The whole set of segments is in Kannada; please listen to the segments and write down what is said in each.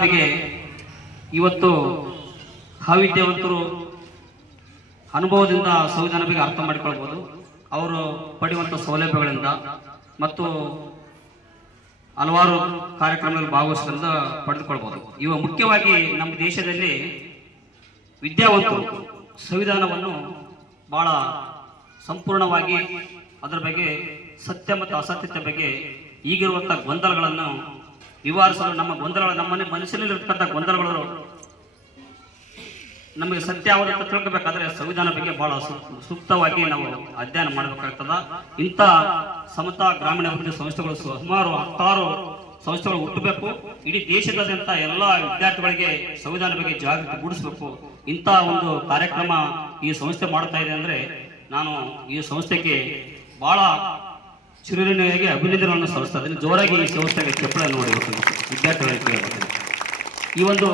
ಹಾಗೆ ಇವತ್ತು ಅವಿದ್ಯಾವಂತರು ಅನುಭವದಿಂದ ಸಂವಿಧಾನ ಬಗ್ಗೆ ಅರ್ಥ ಮಾಡಿಕೊಳ್ಬೋದು. ಅವರು ಪಡೆಯುವಂಥ ಸೌಲಭ್ಯಗಳಿಂದ ಮತ್ತು ಹಲವಾರು ಕಾರ್ಯಕ್ರಮದಲ್ಲಿ ಭಾಗವಹಿಸೋದ್ರಿಂದ ಪಡೆದುಕೊಳ್ಬೋದು. ಇವ ಮುಖ್ಯವಾಗಿ ನಮ್ಮ ದೇಶದಲ್ಲಿ ವಿದ್ಯಾವಂತರು ಸಂವಿಧಾನವನ್ನು ಬಹಳ ಸಂಪೂರ್ಣವಾಗಿ ಅದರ ಬಗ್ಗೆ ಸತ್ಯ ಮತ್ತು ಅಸತ್ಯತೆ ಬಗ್ಗೆ ಈಗಿರುವಂಥ ಗೊಂದಲಗಳನ್ನು ನಿವಾರಿಸಲು ನಮ್ಮ ಮನಸ್ಸಿನಲ್ಲಿರ್ತಕ್ಕಂಥ ಗೊಂದಲಗಳು ನಮಗೆ ಸತ್ಯ ಯಾವುದು ತಿಳ್ಕೋಬೇಕಾದ್ರೆ ಸಂವಿಧಾನ ಬಗ್ಗೆ ಬಹಳ ಸೂಕ್ತವಾಗಿ ನಾವು ಅಧ್ಯಯನ ಮಾಡಬೇಕಾಗ್ತದ. ಇಂಥ ಸಮತಾ ಗ್ರಾಮೀಣ ಅಭಿವೃದ್ಧಿ ಸಂಸ್ಥೆಗಳು ಸುಮಾರು 16 ಸಂಸ್ಥೆಗಳು ಹುಟ್ಟಬೇಕು. ಇಡೀ ದೇಶದಾದ್ಯಂತ ಎಲ್ಲ ವಿದ್ಯಾರ್ಥಿಗಳಿಗೆ ಸಂವಿಧಾನ ಬಗ್ಗೆ ಜಾಗೃತಿ ಮೂಡಿಸಬೇಕು. ಇಂಥ ಒಂದು ಕಾರ್ಯಕ್ರಮ ಈ ಸಂಸ್ಥೆ ಮಾಡ್ತಾ ಇದೆ ಅಂದ್ರೆ ನಾನು ಈ ಸಂಸ್ಥೆಗೆ ಬಹಳ ಚಿರಋಣಿಯಾಗಿ ಅಭಿನಂದನೆಗಳನ್ನು ಸಲ್ಲಿಸ್ತಾ ಇದ್ದೀನಿ. ಜೋರಾಗಿ ಈ ಸಂಸ್ಥೆಗೆ ಚಪ್ಪಳ ನೋಡಬೇಕು ವಿದ್ಯಾರ್ಥಿಗಳಿಗೆ ಕೇಳಬೇಕು. ಈ ಒಂದು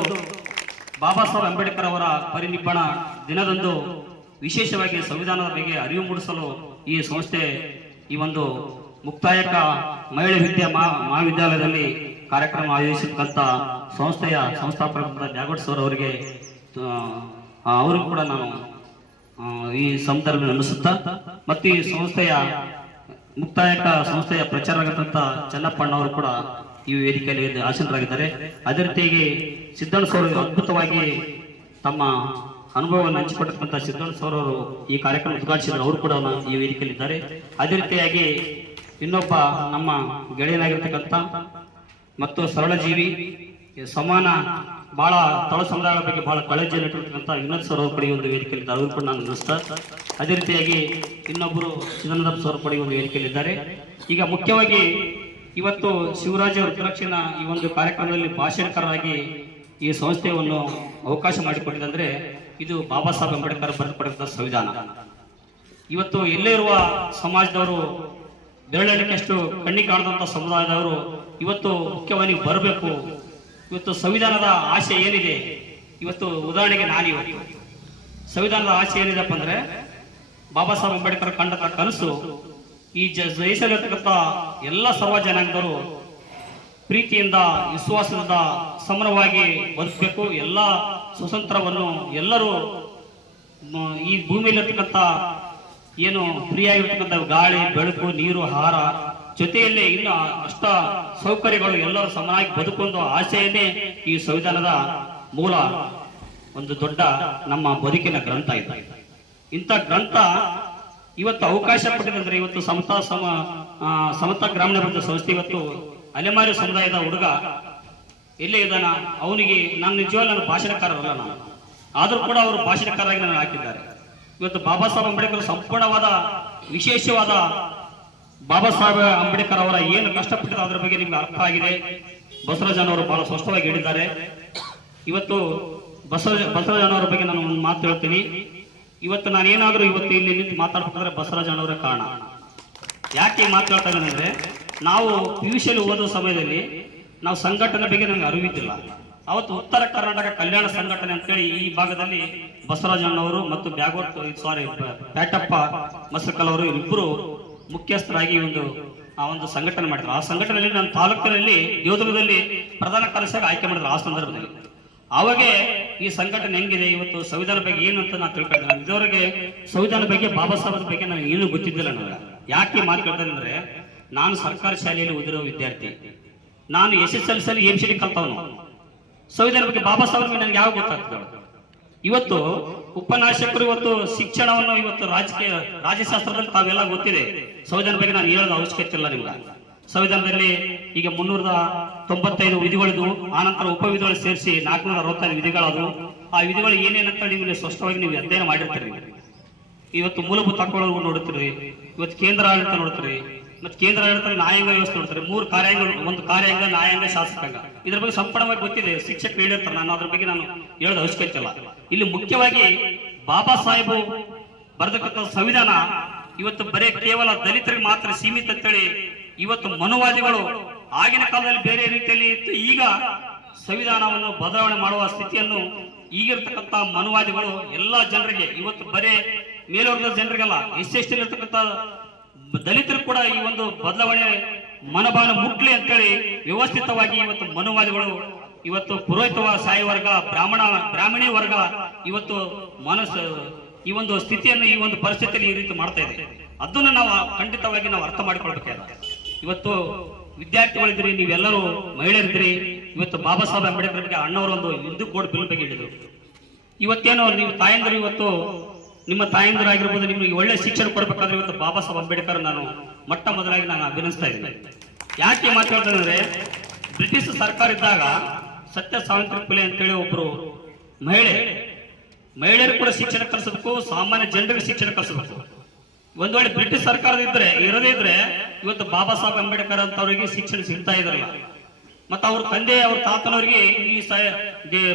ಬಾಬಾ ಸಾಹೇಬ್ ಅಂಬೇಡ್ಕರ್ ಅವರ ಪರಿನಿಬ್ಬಣ ದಿನದಂದು ವಿಶೇಷವಾಗಿ ಸಂವಿಧಾನದ ಬಗ್ಗೆ ಅರಿವು ಮೂಡಿಸಲು ಈ ಸಂಸ್ಥೆ ಈ ಒಂದು ಮುಕ್ತಾಯಕ ಮಹಿಳೆ ಮಹಾವಿದ್ಯಾಲಯದಲ್ಲಿ ಕಾರ್ಯಕ್ರಮ ಆಯೋಜಿಸಿದಂಥ ಸಂಸ್ಥೆಯ ಸಂಸ್ಥಾಪಕ ಜಾಗೋಡ್ ಸರ್ ಅವರಿಗೆ ಅವರಿಗೂ ಕೂಡ ನಾನು ಈ ಸಂದರ್ಭದಲ್ಲಿ ಅನ್ನಿಸುತ್ತಾ ಮತ್ತು ಈ ಸಂಸ್ಥೆಯ ಮುಕ್ತಾಯಕ ಸಂಸ್ಥೆಯ ಪ್ರಚಾರಕಂತ ಚೆನ್ನಪ್ಪಣ್ಣವರು ಕೂಡ ಈ ವೇದಿಕೆಯಲ್ಲಿ ಆಸೀನರಾಗಿದ್ದಾರೆ. ಅದೇ ರೀತಿಯಾಗಿ ಸಿದ್ದಣ್ಣ ಸರ್ ಅದ್ಭುತವಾಗಿ ತಮ್ಮ ಅನುಭವವನ್ನು ಹಂಚಿಕೊಟ್ಟಂತ ಸಿದ್ದಣ್ಣ ಸರ್ ಅವರು ಈ ಕಾರ್ಯಕ್ರಮ ಉದ್ಘಾಟಿಸಿದ್ರು. ಅವರು ಕೂಡ ಈ ವೇದಿಕೆಯಲ್ಲಿದ್ದಾರೆ. ಅದೇ ರೀತಿಯಾಗಿ ಇನ್ನೊಬ್ಬ ನಮ್ಮ ಗೆಳೆಯನಾಗಿರ್ತಕ್ಕಂಥ ಮತ್ತು ಸರಳ ಜೀವಿ ಸಮಾನ ಬಹಳ ತಳ ಸಮುದಾಯಗಳ ಬಗ್ಗೆ ಬಹಳ ಕಾಳಜಿಯನ್ನು ಇಟ್ಟಿರ್ತಕ್ಕಂಥ ವಿನೋದ್ ಸರ್ ಅವರು ಕೂಡ ಈ ಒಂದು ವೇದಿಕೆಯಲ್ಲಿದ್ದಾರೆ. ಅವರು ಕೂಡ ನಾನು ಅನ್ನಿಸ್ತಾ. ಅದೇ ರೀತಿಯಾಗಿ ಇನ್ನೊಬ್ಬರು ಚಿದಾನಂದ ಸರ್ ಕೂಡ ಈ ಒಂದು ವೇದಿಕೆಯಲ್ಲಿದ್ದಾರೆ. ಈಗ ಮುಖ್ಯವಾಗಿ ಇವತ್ತು ಶಿವರಾಜ್ ರುದ್ರಾಕ್ಷಿನ ಈ ಒಂದು ಕಾರ್ಯಕ್ರಮದಲ್ಲಿ ಭಾಷಣಕಾರರಾಗಿ ಈ ಸಂಸ್ಥೆಯನ್ನು ಅವಕಾಶ ಮಾಡಿಕೊಟ್ಟಿದೆ. ಇದು ಬಾಬಾ ಸಾಹೇಬ್ ಅಂಬೇಡ್ಕರ್ ಬರೆದುಕೊಟ್ಟಂತ ಸಂವಿಧಾನ. ಇವತ್ತು ಎಲ್ಲೇ ಇರುವ ಸಮಾಜದವರು ಬೆರಳೆಣಿಕೆಯಷ್ಟು ಕಣ್ಣಿಗೆ ಕಾಣದಂತ ಸಮುದಾಯದವರು ಇವತ್ತು ಮುಖ್ಯವಾಗಿ ಬರಬೇಕು. ಇವತ್ತು ಸಂವಿಧಾನದ ಆಶೆ ಏನಿದೆ, ಇವತ್ತು ಉದಾಹರಣೆಗೆ ನಾನಿವತ್ತು ಸಂವಿಧಾನದ ಆಶೆ ಏನಿದೆಪ್ಪ ಅಂದ್ರೆ ಬಾಬಾ ಸಾಹೇಬ್ ಅಂಬೇಡ್ಕರ್ ಕಂಡಂತ ಕನಸು ಈ ದೇಶದಲ್ಲಿರ್ತಕ್ಕಂಥ ಎಲ್ಲ ಸರ್ವ ಜನಾಂಗದವರು ಪ್ರೀತಿಯಿಂದ ವಿಶ್ವಾಸದಿಂದ ಸಮರವಾಗಿ ಬದುಕಬೇಕು. ಎಲ್ಲ ಸ್ವತಂತ್ರವನ್ನು ಎಲ್ಲರೂ ಈ ಭೂಮಿಯಲ್ಲಿರ್ತಕ್ಕಂಥ ಏನು ಫ್ರೀಯಾಗಿರ್ತಕ್ಕಂಥ ಗಾಳಿ, ಬೆಳಕು, ನೀರು, ಆಹಾರ ಜೊತೆಯಲ್ಲಿ ಇನ್ನು ಅಷ್ಟ ಸೌಕರ್ಯಗಳು ಎಲ್ಲರೂ ಸಮನಾಗಿ ಬದುಕೊಂದು ಆಶೆಯನ್ನೇ ಈ ಸಂವಿಧಾನದ ಮೂಲ ಒಂದು ದೊಡ್ಡ ನಮ್ಮ ಬದುಕಿನ ಗ್ರಂಥ ಇದೆ. ಇಂಥ ಗ್ರಂಥ ಇವತ್ತು ಅವಕಾಶ ಕೊಟ್ಟಿದ್ರೆ ಇವತ್ತು ಸಮತಾ ಗ್ರಾಮೀಣ ಅಭಿವೃದ್ಧಿ ಸಂಸ್ಥೆ ಇವತ್ತು ಅಲೆಮಾರಿ ಸಮುದಾಯದ ಹುಡುಗ ಎಲ್ಲೇ ಇದ್ದಾನ ಅವನಿಗೆ ನಾನು ನಿಜವಾಗ್ಲೂ ನನ್ನ ಭಾಷಣಕಾರರಲ್ಲ, ನಾನು ಆದ್ರೂ ಕೂಡ ಅವರು ಭಾಷಣಕಾರರಾಗಿ ನಾನು ಹಾಕಿದ್ದಾರೆ. ಇವತ್ತು ಬಾಬಾ ಸಾಹೇಬ್ ಅಂಬೇಡ್ಕರ್ ಸಂಪೂರ್ಣವಾದ ವಿಶೇಷವಾದ ಬಾಬಾ ಸಾಹೇಬ್ ಅಂಬೇಡ್ಕರ್ ಅವರ ಏನು ಕಷ್ಟಪಟ್ಟಿರೋ ಅದರ ಬಗ್ಗೆ ನಿಮ್ಗೆ ಅರ್ಥ ಆಗಿದೆ. ಬಸವರಾಜನವರು ಬಹಳ ಸ್ಪಷ್ಟವಾಗಿ ಹೇಳಿದ್ದಾರೆ. ಇವತ್ತು ಬಸವರಾಜನವರ ಬಗ್ಗೆ ನಾನು ಒಂದು ಮಾತು ಹೇಳ್ತೀನಿ. ಇವತ್ತು ನಾನೇನಾದ್ರೂ ಇವತ್ತು ಇಲ್ಲಿ ನಿಂತು ಮಾತಾಡ್ಬೇಕಂದ್ರೆ ಬಸವರಾಜನವರ ಕಾರಣ. ಯಾಕೆ ಮಾತಾಡ್ತಾ ಇದ್ದೇನೆ ಅಂದ್ರೆ ನಾವು ಪಿಯುಸಿಯಲ್ಲಿ ಓದೋ ಸಮಯದಲ್ಲಿ ನಾವು ಸಂಘಟನೆ ಬಗ್ಗೆ ನಮ್ಗೆ ಅರಿವಿದ್ದಿಲ್ಲ. ಅವತ್ತು ಉತ್ತರ ಕರ್ನಾಟಕ ಕಲ್ಯಾಣ ಸಂಘಟನೆ ಅಂತೇಳಿ ಈ ಭಾಗದಲ್ಲಿ ಬಸವರಾಜನವರು ಮತ್ತು ಪ್ಯಾಟಪ್ಪ ಮಸಕಲ್ ಅವರು ಇಬ್ಬರು ಮುಖ್ಯಸ್ಥರಾಗಿ ಆ ಒಂದು ಸಂಘಟನೆ ಮಾಡಿದ್ರು. ಆ ಸಂಘಟನೆಯಲ್ಲಿ ನನ್ನ ತಾಲೂಕಿನಲ್ಲಿ ದೇವದುರ್ಗದಲ್ಲಿ ಪ್ರಧಾನ ಕಾರ್ಯದರ್ಶಿಯಾಗಿ ಆಯ್ಕೆ ಮಾಡಿದ್ರು. ಆ ಸಂದರ್ಭದಲ್ಲಿ ಅವಾಗೆ ಈ ಸಂಘಟನೆ ಹೆಂಗಿದೆ, ಇವತ್ತು ಸಂವಿಧಾನ ಬಗ್ಗೆ ಏನು ಅಂತ ನಾನು ತಿಳ್ಕೊಂಡಿದ್ದೆ. ಇದುವರೆಗೆ ಸಂವಿಧಾನ ಬಗ್ಗೆ ಬಾಬಾ ಸಾಹೇಬ್ ಬಗ್ಗೆ ನನಗೆ ಏನೂ ಗೊತ್ತಿದ್ದಿಲ್ಲ. ನನಗೆ ಯಾಕೆ ಮಾತಾಡ್ತೇನೆ ಅಂದ್ರೆ ನಾನು ಸರ್ಕಾರಿ ಶಾಲೆಯಲ್ಲಿ ಓದಿರೋ ವಿದ್ಯಾರ್ಥಿ. ನಾನು SSLC MCD ಕಲ್ತವನು. ಸಂವಿಧಾನ ಬಗ್ಗೆ ಬಾಬಾ ಸಾಹೇಬ್ ನನಗೆ ಯಾವ ಗೊತ್ತಾಗ್ತದೆ. ಇವತ್ತು ಉಪನ್ಯಾಸಕರು ಇವತ್ತು ಶಿಕ್ಷಣವನ್ನು ಇವತ್ತು ರಾಜ್ಯಶಾಸ್ತ್ರದಲ್ಲಿ ತಾವೆಲ್ಲ ಗೊತ್ತಿದೆ. ಸಂವಿಧಾನ ಬಗ್ಗೆ ನಾನು ಹೇಳೋದು ಅವಶ್ಯಕತೆ ಇಲ್ಲ ನಿಮ್ಗೆ. ಸಂವಿಧಾನದಲ್ಲಿ ಈಗ 395 ವಿಧಿಗಳಿದ್ವು. ಆನಂತರ ಉಪವಿಧಿಗಳು ಸೇರಿಸಿ 465 ವಿಧಿಗಳದು. ಆ ವಿಧಿಗಳು ಏನೇನಂತ ನೀವು ಸ್ಪಷ್ಟವಾಗಿ ನೀವು ಅಧ್ಯಯನ ಮಾಡಿರ್ತೀರಿ. ಇವತ್ತು ಮೂಲಭೂತ ಹಕ್ಕುಗಳು ನೋಡ್ತೀರಿ, ಇವತ್ತು ಕೇಂದ್ರ ಆಡಳಿತ ನೋಡ್ತೀರಿ, ಮತ್ತೆ ಕೇಂದ್ರ ಆಡಳಿತ ನ್ಯಾಯಾಂಗ ವ್ಯವಸ್ಥೆ ನೋಡ್ತಾರೆ. 3 ಕಾರ್ಯಾಂಗ, ಒಂದು ಕಾರ್ಯಾಂಗ, ನ್ಯಾಯಾಂಗ, ಶಾಸಕಾಂಗ. ಇದ್ರ ಬಗ್ಗೆ ಸಂಪೂರ್ಣವಾಗಿ ಗೊತ್ತಿದೆ, ಶಿಕ್ಷಕರು ಹೇಳಿರ್ತಾರೆ. ನಾನು ಅದ್ರ ಬಗ್ಗೆ ನಾನು ಹೇಳೋದು ಅವಶ್ಯಕತೆ ಇಲ್ಲ. ಇಲ್ಲಿ ಮುಖ್ಯವಾಗಿ ಬಾಬಾ ಸಾಹೇಬು ಬರೆದಕ್ಕಂಥ ಸಂವಿಧಾನ ಇವತ್ತು ಬರೀ ಕೇವಲ ದಲಿತರಿಗೆ ಮಾತ್ರ ಸೀಮಿತ ಅಂತೇಳಿ ಇವತ್ತು ಮನುವಾದಿಗಳು ಆಗಿನ ಕಾಲದಲ್ಲಿ ಬೇರೆ ರೀತಿಯಲ್ಲಿ ಇತ್ತು. ಈಗ ಸಂವಿಧಾನವನ್ನು ಬದಲಾವಣೆ ಮಾಡುವ ಸ್ಥಿತಿಯನ್ನು ಈಗಿರ್ತಕ್ಕಂಥ ಮನುವಾದಿಗಳು ಎಲ್ಲಾ ಜನರಿಗೆ, ಇವತ್ತು ಬರೇ ಮೇಲ್ವರ್ಗದ ಜನರಿಗೆಲ್ಲ SC/ST ಇರ್ತಕ್ಕಂಥ ದಲಿತರು ಕೂಡ ಈ ಒಂದು ಬದಲಾವಣೆ ಮನೋಭಾವನೆ ಮುಟ್ಲಿ ಅಂತೇಳಿ ವ್ಯವಸ್ಥಿತವಾಗಿ ಇವತ್ತು ಮನುವಾದಿಗಳು ಇವತ್ತು ಪುರೋಹಿತ ಸಾಯಿ ವರ್ಗ, ಬ್ರಾಹ್ಮಣಿ ವರ್ಗ ಇವತ್ತು ಈ ಒಂದು ಸ್ಥಿತಿಯನ್ನು, ಈ ಒಂದು ಪರಿಸ್ಥಿತಿಯಲ್ಲಿ ಈ ರೀತಿ ಮಾಡ್ತಾ ಇದೆ. ಅದನ್ನು ನಾವು ಖಂಡಿತವಾಗಿ ನಾವು ಅರ್ಥ ಮಾಡಿಕೊಳ್ಬೇಕಾದ. ಇವತ್ತು ವಿದ್ಯಾರ್ಥಿಗಳಿದ್ರಿ, ನೀವೆಲ್ಲರೂ ಮಹಿಳೆಯರಿದ್ರಿ. ಇವತ್ತು ಬಾಬಾ ಸಾಹೇಬ್ ಅಂಬೇಡ್ಕರ್ ಅಣ್ಣವರು ಒಂದು ಹಿಂದೂ ಕೋಡ್ ಬಿಲ್ ಬಗ್ಗೆ ಹೇಳಿದ್ರು. ಇವತ್ತೇನೋ ನೀವು ತಾಯಂದರು, ಇವತ್ತು ನಿಮ್ಮ ತಾಯಂದರು ಆಗಿರ್ಬೋದು, ನಿಮಗೆ ಒಳ್ಳೆ ಶಿಕ್ಷಣ ಕೊಡಬೇಕಾದ್ರೆ ಇವತ್ತು ಬಾಬಾ ಸಾಹೇಬ್ ಅಂಬೇಡ್ಕರ್ ನಾನು ಮೊಟ್ಟ ಮೊದಲಾಗಿ ನಾನು ಅಭಿನಯಿಸ್ತಾ ಇದ್ದೀನಿ. ಯಾಕೆ ಮಾತಾಡ್ತೇನೆ, ಬ್ರಿಟಿಷ್ ಸರ್ಕಾರ ಇದ್ದಾಗ ಸತ್ಯ ಸಾವಿತ್ರಿ ಫುಲೆ ಅಂತೇಳಿ ಒಬ್ರು ಮಹಿಳೆಯರು ಕೂಡ ಶಿಕ್ಷಣ ಕಲಿಸಬೇಕು, ಸಾಮಾನ್ಯ ಜನರಿಗೆ ಶಿಕ್ಷಣ ಕಲಿಸಬೇಕು. ಒಂದ್ ವೇಳೆ ಬ್ರಿಟಿಷ್ ಸರ್ಕಾರದ ಇರದೇ ಇದ್ರೆ ಇವತ್ತು ಬಾಬಾ ಸಾಹೇಬ್ ಅಂಬೇಡ್ಕರ್ ಅಂತವರಿಗೆ ಶಿಕ್ಷಣ ಸಿಗ್ತಾ ಇದ್ರಲ್ಲ. ಮತ್ತೆ ಅವ್ರ ತಂದೆ, ಅವ್ರ ತಾತನವರಿಗೆ ಈ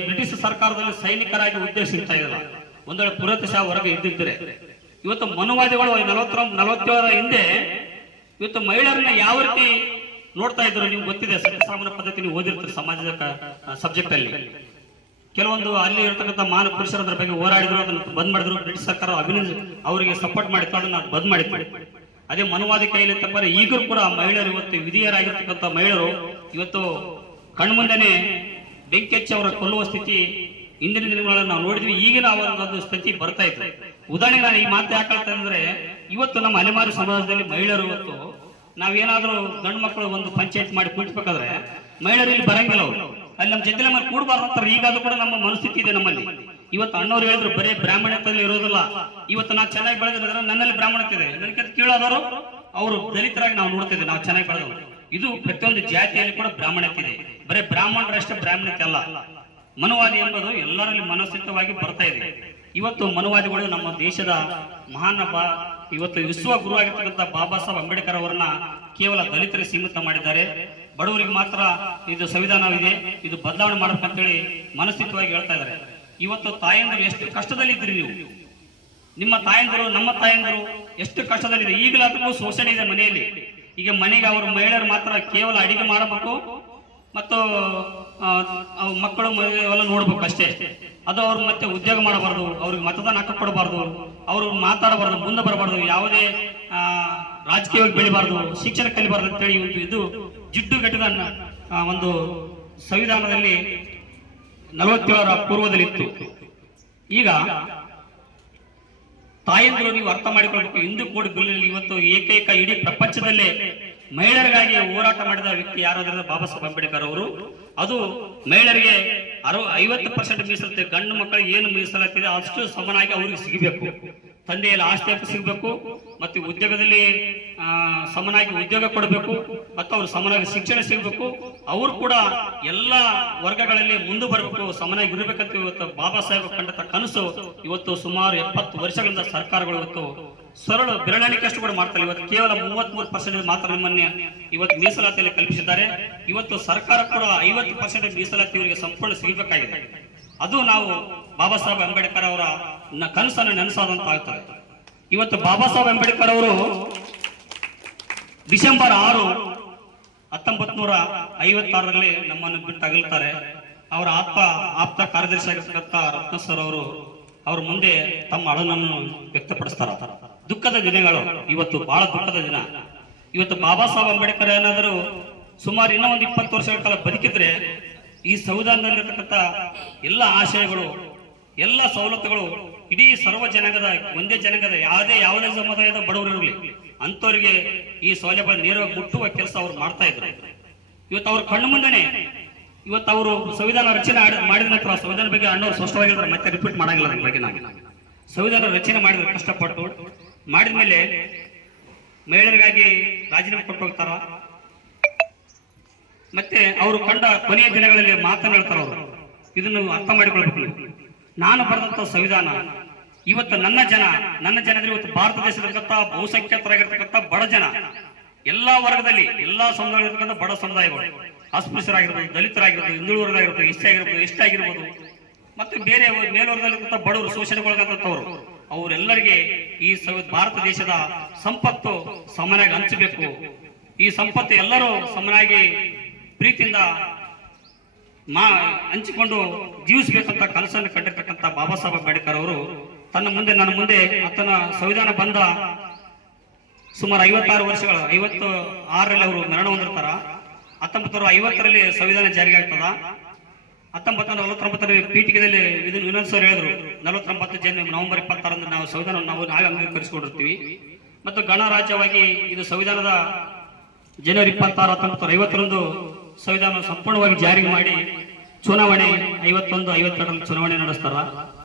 ಬ್ರಿಟಿಷ್ ಸರ್ಕಾರದಲ್ಲಿ ಸೈನಿಕರಾಗಿ ಉದ್ಯೋಗ ಸಿಗ್ತಾ ಇದ್ರಲ್ಲ. ಒಂದ್ ವೇಳೆ ಪುರೋಹಿತ ಶಾಹ ಹೊರಗೆ ಇದ್ದಿದ್ರೆ ಇವತ್ತು ಮನುವಾದಿಗಳು 47 ಹಿಂದೆ ಇವತ್ತು ಮಹಿಳೆಯರನ್ನ ಯಾವ ರೀತಿ ನೋಡ್ತಾ ಇದ್ರು ನಿಮ್ಗೆ ಗೊತ್ತಿದೆ. ಸತ್ಯಸಾಮಾನ್ಯ ಪದ್ಧತಿ ನೀವು ಓದಿರ್ತೀರಿ ಸಮಾಜದ ಸಬ್ಜೆಕ್ಟ್ ಅಲ್ಲಿ. ಕೆಲವೊಂದು ಅಲ್ಲಿ ಇರ್ತಕ್ಕಂಥ ಮಾನ ಪುರುಷರ ಅದ್ರ ಬಗ್ಗೆ ಹೋರಾಡಿದ್ರು, ಅದನ್ನು ಬಂದ್ ಮಾಡಿದ್ರು. ಬ್ರಿಟಿಷ್ ಸರ್ಕಾರ ಅವರಿಗೆ ಸಪೋರ್ಟ್ ಮಾಡಿತ್ತು, ಅದನ್ನ ಬಂದ್ ಮಾಡಿದ್ರು. ಅದೇ ಮನುವಾದಿ ಕೈಯಲ್ಲಿ ತಪ್ಪಾರೆ ಈಗಲೂ ಕೂಡ ಮಹಿಳೆಯರು, ಇವತ್ತು ವಿಧಿಯರಾಗಿರ್ತಕ್ಕಂಥ ಮಹಿಳೆಯರು ಇವತ್ತು ಕಣ್ಮುಂದೆನೆ ಬೆಂಕಿ ಹಚ್ಚಿ ಅವರ ಕೊಲ್ಲುವ ಸ್ಥಿತಿ ಹಿಂದಿನ ದಿನಗಳಲ್ಲಿ ನಾವು ನೋಡಿದ್ವಿ. ಈಗಿನ ಒಂದು ಸ್ಥಿತಿ ಬರ್ತಾ ಇತ್ತು. ಉದಾಹರಣೆಗೆ ನಾನು ಈ ಮಾತು ಯಾಕೆ ಹೇಳ್ತಾ ಅಂದ್ರೆ, ಇವತ್ತು ನಮ್ಮ ಅಲೆಮಾರಿ ಸಮಾಜದಲ್ಲಿ ಮಹಿಳೆಯರು ಇವತ್ತು ನಾವೇನಾದ್ರೂ ಗಂಡು ಮಕ್ಕಳು ಒಂದು ಪಂಚಾಯತ್ ಮಾಡಿ ಕೂಡ್ಬೇಕಾದ್ರೆ ಮಹಿಳೆಯರು ಇಲ್ಲಿ ಬರಂಗಿಲ್ಲ. ಅವರು ಅಲ್ಲಿ ನಮ್ಮ ಜೊತೆ ಮೇಲೆ ಕೂಡಬಾರ್ದು ಅಂತಾರೆ. ಈಗಾದ್ರೂ ಕೂಡ ನಮ್ಮ ಮನಸ್ಥಿತಿ ಇದೆ ನಮ್ಮಲ್ಲಿ. ಇವತ್ತು ಅಣ್ಣವ್ರು ಹೇಳಿದ್ರು ಬರೀ ಬ್ರಾಹ್ಮಣ್ಯದಲ್ಲಿ ಇರೋದಿಲ್ಲ. ಇವತ್ತು ನಾವು ಚೆನ್ನಾಗಿ ಬೆಳೆದ್ರೆ ನನ್ನಲ್ಲಿ ಬ್ರಾಹ್ಮಣತೆ ಇದೆ, ನನಗೆ ಕೀಳಾದವರು ಅವರು ದಲಿತರಾಗಿ ನಾವು ನೋಡ್ತಿದ್ದೇವೆ. ನಾವು ಚೆನ್ನಾಗಿ ಬೆಳೆದವರು. ಇದು ಪ್ರತಿಯೊಂದು ಜಾತಿಯಲ್ಲಿ ಕೂಡ ಬ್ರಾಹ್ಮಣ್ಯತೆ ಇದೆ. ಬರೀ ಬ್ರಾಹ್ಮಣರಷ್ಟೇ ಬ್ರಾಹ್ಮಣ್ಯತೆ ಅಲ್ಲ. ಮನುವಾದಿ ಎಂಬುದು ಎಲ್ಲರಲ್ಲಿ ಮನಸ್ಥಿತವಾಗಿ ಬರ್ತಾ ಇದೆ. ಇವತ್ತು ಮನುವಾದಿಗಳು ನಮ್ಮ ದೇಶದ ಮಹಾನ್ ಇವತ್ತು ವಿಶ್ವ ಗುರು ಆಗಿರ್ತಕ್ಕಂಥ ಬಾಬಾ ಸಾಹೇಬ್ ಅಂಬೇಡ್ಕರ್ ಅವರನ್ನ ಕೇವಲ ದಲಿತರಿಗೆ ಸೀಮಿತ ಮಾಡಿದ್ದಾರೆ. ಬಡವರಿಗೆ ಮಾತ್ರ ಇದು ಸಂವಿಧಾನವಿದೆ, ಇದು ಬದಲಾವಣೆ ಮಾಡಬೇಕಂತೇಳಿ ಮನಸ್ಥಿತವಾಗಿ ಹೇಳ್ತಾ ಇದ್ದಾರೆ. ಇವತ್ತು ತಾಯಂದರು ಎಷ್ಟು ಕಷ್ಟದಲ್ಲಿದ್ರಿ ನೀವು, ನಿಮ್ಮ ತಾಯಂದರು, ನಮ್ಮ ತಾಯಂದರು ಎಷ್ಟು ಕಷ್ಟದಲ್ಲಿದೆ. ಈಗಲಾದ್ರೂ ಶೋಷಣೆ ಇದೆ ಮನೆಯಲ್ಲಿ. ಈಗ ಮನೆಗೆ ಅವರು ಮಹಿಳೆಯರು ಮಾತ್ರ ಕೇವಲ ಅಡಿಗೆ ಮಾಡಬೇಕು ಮತ್ತು ಮಕ್ಕಳು ಎಲ್ಲ ನೋಡ್ಬೇಕು ಅಷ್ಟೇ. ಅದು ಅವ್ರು ಮತ್ತೆ ಉದ್ಯೋಗ ಮಾಡಬಾರ್ದು, ಅವ್ರಿಗೆ ಮತದಾನ ಹಕ್ಕು ಕೊಡಬಾರ್ದು, ಅವರು ಮಾತಾಡಬಾರ್ದು, ಮುಂದೆ ಬರಬಾರ್ದು, ಯಾವುದೇ ರಾಜಕೀಯವಾಗಿ ಬೆಳಿಬಾರ್ದು, ಶಿಕ್ಷಣ ಕಲಿಬಾರ್ದು ಅಂತೇಳಿ ಇದು ಜಿಡ್ಡುಗಟ್ಟಿದ ಒಂದು ಸಂವಿಧಾನದಲ್ಲಿ 47ರ ಪೂರ್ವದಲ್ಲಿ ಇತ್ತು. ಈಗ ತಾಯಂದಿರು ನೀವು ಅರ್ಥ ಮಾಡಿಕೊಳ್ಬೇಕು. ಹಿಂದೂ ಕೋಡ್ ಬಿಲ್ ಇವತ್ತು ಏಕೈಕ ಇಡೀ ಪ್ರಪಂಚದಲ್ಲೇ ಮಹಿಳೆಯರಿಗಾಗಿ ಹೋರಾಟ ಮಾಡಿದ ವ್ಯಕ್ತಿ ಯಾರಾದ್ರೆ ಬಾಬಾ ಸಾಹೇಬ್ ಅಂಬೇಡ್ಕರ್ ಅವರು. ಅದು ಮಹಿಳೆಯರಿಗೆ 50% ಮೀಸಲಾತಿ, ಗಂಡು ಮಕ್ಕಳಿಗೆ ಏನು ಮೀಸಲಾತಿ ಅಷ್ಟು ಸಮನಾಗಿ ಅವ್ರಿಗೆ ಸಿಗಬೇಕು. ತಂದೆಯಲ್ಲಿ ಆಸ್ತಿ ಹಕ್ಕು ಸಿಗಬೇಕು, ಮತ್ತೆ ಉದ್ಯೋಗದಲ್ಲಿ ಸಮನಾಗಿ ಉದ್ಯೋಗ ಕೊಡಬೇಕು, ಮತ್ತು ಅವ್ರು ಸಮನಾಗಿ ಶಿಕ್ಷಣ ಸಿಗಬೇಕು. ಅವರು ಕೂಡ ಎಲ್ಲ ವರ್ಗಗಳಲ್ಲಿ ಮುಂದೆ ಬರಬೇಕು, ಸಮನಾಗಿ ಇರಬೇಕಂತ ಇವತ್ತು ಬಾಬಾ ಸಾಹೇಬ್ ಕಂಡಂತ ಕನಸು ಇವತ್ತು ಸುಮಾರು 70 ವರ್ಷಗಳಿಂದ ಸರ್ಕಾರಗಳು ಇವತ್ತು ಸರಳ ಬೆರಳಿಕೆಯಷ್ಟು ಕೂಡ ಮಾಡ್ತಾರೆ. ಇವತ್ತು ಕೇವಲ 33% ಮಾತ್ರ ನಿಮ್ಮನ್ನ ಇವತ್ತು ಮೀಸಲಾತಿಯಲ್ಲಿ ಕಲ್ಪಿಸಿದ್ದಾರೆ. ಇವತ್ತು ಸರ್ಕಾರ ಕೂಡ 50% ಮೀಸಲಾತಿ ಇವರಿಗೆ ಸಂಪೂರ್ಣ ಸಿಗಬೇಕಾಗಿದೆ. ಅದು ನಾವು ಬಾಬಾ ಸಾಹೇಬ್ ಅಂಬೇಡ್ಕರ್ ಅವರ ಕನಸನ್ನು ನೆನಸಾದಂತ ಆಗ್ತದೆ. ಇವತ್ತು ಬಾಬಾ ಸಾಹೇಬ್ ಅಂಬೇಡ್ಕರ್ ಅವರು ಡಿಸೆಂಬರ್ 6, 1956ರಲ್ಲಿ ನಮ್ಮನ್ನು ಬಿಟ್ಟು ಅಗಲ್ತಾರೆ. ಅವರ ಆಪ್ತ ಕಾರ್ಯದರ್ಶಿ ಆಗಿರ್ತಕ್ಕಂಥ ರತ್ನ ಸರ್ ಅವರು ಅವ್ರ ಮುಂದೆ ತಮ್ಮ ಅಳನನ್ನು ವ್ಯಕ್ತಪಡಿಸ್ತಾರ. ದುಃಖದ ದಿನಗಳು ಇವತ್ತು, ಬಹಳ ದುಃಖದ ದಿನ. ಇವತ್ತು ಬಾಬಾ ಸಾಹೇಬ್ ಅಂಬೇಡ್ಕರ್ ಏನಾದರೂ ಸುಮಾರು ಇನ್ನೂ ಒಂದು 20 ವರ್ಷಗಳ ಕಾಲ ಬದುಕಿದ್ರೆ ಈ ಸಂವಿಧಾನದಲ್ಲಿರ್ತಕ್ಕಂಥ ಎಲ್ಲ ಆಶಯಗಳು, ಎಲ್ಲ ಸವಲತ್ತುಗಳು ಇಡೀ ಸರ್ವ ಜನಾಂಗದ, ಒಂದೇ ಜನಾಂಗದ ಯಾವುದೇ ಸಮುದಾಯದ ಬಡವರು ಇರಲಿ ಅಂತವರಿಗೆ ಈ ಸೌಲಭ್ಯ ನೇರವಾಗಿ ಮುಟ್ಟುವ ಕೆಲಸ ಅವ್ರು ಮಾಡ್ತಾ ಇದ್ರು. ಇವತ್ತು ಅವ್ರ ಕಣ್ಣು ಮುಂದೆನೆ ಇವತ್ತು ಅವರು ಸಂವಿಧಾನ ರಚನೆ ಮಾಡಿದ ನಂತರ ಸಂವಿಧಾನ ಬಗ್ಗೆ ಅಣ್ಣವ್ರು ಸ್ಪಷ್ಟವಾಗಿರ್ತಾರೆ, ಮತ್ತೆ ರಿಪೀಟ್ ಮಾಡಂಗಿಲ್ಲ ನನ್ನ ಬಗ್ಗೆ. ನಾನು ಸಂವಿಧಾನ ರಚನೆ ಮಾಡಿದ್ರೆ ಕಷ್ಟಪಟ್ಟು ಮಾಡಿದ ಮೇಲೆ ಮಹಿಳೆಯರಿಗಾಗಿ ರಾಜೀನಾಮೆ ಕೊಟ್ಟು ಹೋಗ್ತಾರ. ಮತ್ತೆ ಅವರು ಕಂಡ ಕೊನೆಯ ದಿನಗಳಲ್ಲಿ ಮಾತನಾಡ್ತಾರ. ಅವರು ಇದನ್ನು ಅರ್ಥ ಮಾಡಿಕೊಳ್ಬೇಕು. ನಾನು ಬರೆದಂತ ಸಂವಿಧಾನ ಇವತ್ತು ನನ್ನ ಜನ ಇವತ್ತು ಭಾರತ ದೇಶದಲ್ಲಿರ್ತಕ್ಕಂಥ ಬಹುಸಂಖ್ಯಾತರಾಗಿರ್ತಕ್ಕಂಥ ಬಡ ಜನ, ಎಲ್ಲಾ ವರ್ಗದಲ್ಲಿ ಎಲ್ಲಾ ಸಮುದಾಯಗಳಿರ್ತಕ್ಕಂಥ ಬಡ ಸಮುದಾಯಗಳು, ಅಸ್ಪೃಶ್ಯರಾಗಿರ್ಬೋದು, ದಲಿತರಾಗಿರ್ಬೋದು, ಹಿಂದುಳಿದವರಾಗಿರ್ಬೋದು, ಎಷ್ಟಾಗಿರ್ಬೋದು, ಮತ್ತೆ ಬೇರೆ ಮೇಲ್ವರ್ಗದಲ್ಲಿರ್ತಕ್ಕಂಥ ಬಡವರು, ಶೋಷಣೆಗೊಳಗಾದಂಥವ್ರು, ಅವರೆಲ್ಲರಿಗೆ ಈ ಭಾರತ ದೇಶದ ಸಂಪತ್ತು ಸಮನಾಗಿ ಹಂಚಬೇಕು. ಈ ಸಂಪತ್ತು ಎಲ್ಲರೂ ಸಮನಾಗಿ ಪ್ರೀತಿಯಿಂದ ಹಂಚಿಕೊಂಡು ಜೀವಿಸಬೇಕಂತ ಕನಸನ್ನು ಕಂಡಿರ್ತಕ್ಕಂಥ ಬಾಬಾ ಸಾಹೇಬ್ ಅಂಬೇಡ್ಕರ್ ಅವರು ನನ್ನ ಮುಂದೆ ಆತನ ಸಂವಿಧಾನ ಬಂದ ಸುಮಾರು 56 ವರ್ಷಗಳು, 56ರಲ್ಲಿ ಅವರು ಮರಣ ಹೊಂದಿರ್ತಾರ. 1950ರಲ್ಲಿ ಸಂವಿಧಾನ ಜಾರಿಗೆ ಆಗ್ತದ. 1949 ಪೀಠಿಕೆಯಲ್ಲಿ ಇದನ್ನು ವಿನೋದ್ ಸರ್ ಹೇಳಿದ್ರು 49 ನವೆಂಬರ್ 26ರಂದು ನಾವು ಸಂವಿಧಾನ ನಾವೇ ಅಂಗೀಕರಿಸಿಕೊಂಡಿರ್ತೀವಿ ಮತ್ತು ಗಣರಾಜ್ಯವಾಗಿ ಇದು ಸಂವಿಧಾನದ ಜನವರಿ 26 1950ರಂದು ಸಂವಿಧಾನ ಸಂಪೂರ್ಣವಾಗಿ ಜಾರಿಗೆ ಮಾಡಿ ಚುನಾವಣೆ 51 52ರಲ್ಲಿ ಚುನಾವಣೆ ನಡೆಸ್ತಾರ.